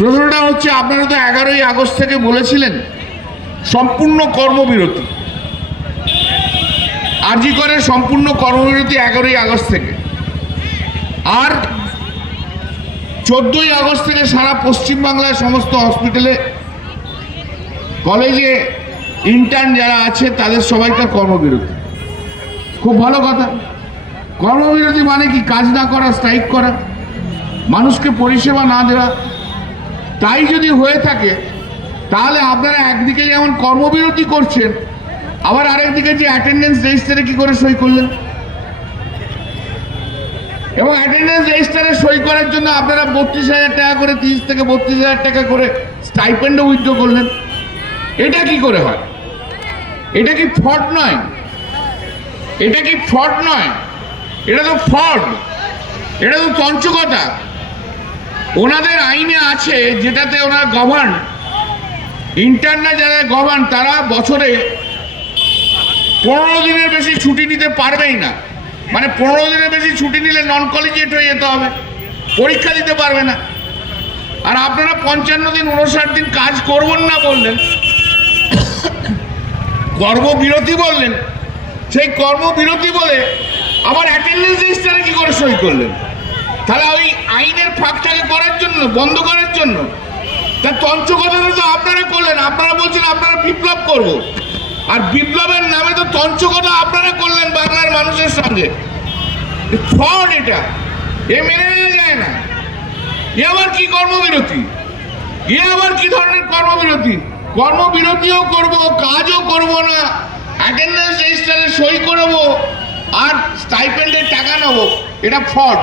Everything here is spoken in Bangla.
প্রশ্নটা হচ্ছে, আপনারা তো এগারোই আগস্ট থেকে বলেছিলেন, সম্পূর্ণ কর্মবিরতি। আরজি করে সম্পূর্ণ কর্মবিরতি এগারোই আগস্ট থেকে? আর চোদ্দোই আগস্ট থেকে সারা পশ্চিমবাংলার সমস্ত হসপিটালে, কলেজে ইন্টার্ন যারা আছে, তাদের সবাইকার কর্মবিরতি। খুব ভালো কথা। কর্মবিরতি মানে কি? কাজ না করা স্ট্রাইক করা। মানুষকে পরিষেবা না দেওয়া। তাই যদি হয়ে থাকে, তাহলে আপনারা একদিকে যেমন কর্মবিরতি করছেন, আবার আরেকদিকে যে অ্যাটেন্ডেন্স রেজিস্টারে কি করে সই করলেন? এবং অ্যাটেন্ডেন্স রেজিস্টারে সই করার জন্য আপনারা বত্রিশ হাজার টাকা করে, তিরিশ থেকে বত্রিশ হাজার টাকা করে স্টাইপেন্ডও উইথড্র করলেন। এটা কি করে হয়? এটা কি ফ্রড নয়? এটা কি ফ্রড নয়? এটা তো ফ্রড এটা তো তঞ্চকতা ওনাদের আইনে আছে যেটাতে ওনার গভর্ন ইন্টারনাল যারা গভর্ন তারা বছরে পনেরো দিনের বেশি ছুটি নিতে পারবেই না। মানে পনেরো দিনের বেশি ছুটি নিলে নন কলেজিয়েট হয়ে যেতে হবে। পরীক্ষা দিতে পারবে না। আর আপনারা পঞ্চান্ন দিন উনষাট দিন কাজ করবেন না বললেন। কর্মবিরতি বললেন। সেই কর্মবিরতি বলে আবার অ্যাটেন্ডেন্স রেজিস্টারে কি করে সই করলেন? তাহলে ওই আইনের ফাঁকটাকে জন্য, বন্ধ করার জন্য। তা তঞ্চকতাটা তো আপনারা করলেন, আপনারা বলছেন আপনারা বিপ্লব করব। আর বিপ্লবের নামে তো তঞ্চকতা আপনারা করলেন বাংলার মানুষের সঙ্গে। ফ্রড এটা, এ মেনে নেওয়া যায় না। এ আবার কি কর্মবিরতি? এ আবার কি ধরনের কর্মবিরতি? কর্মবিরতিও করব, কাজও করব না। অ্যাটেন্ডেন্স রেজিস্টারে সই করব, আর স্টাইপেন্ডের টাকা নেব। এটা ফ্রড।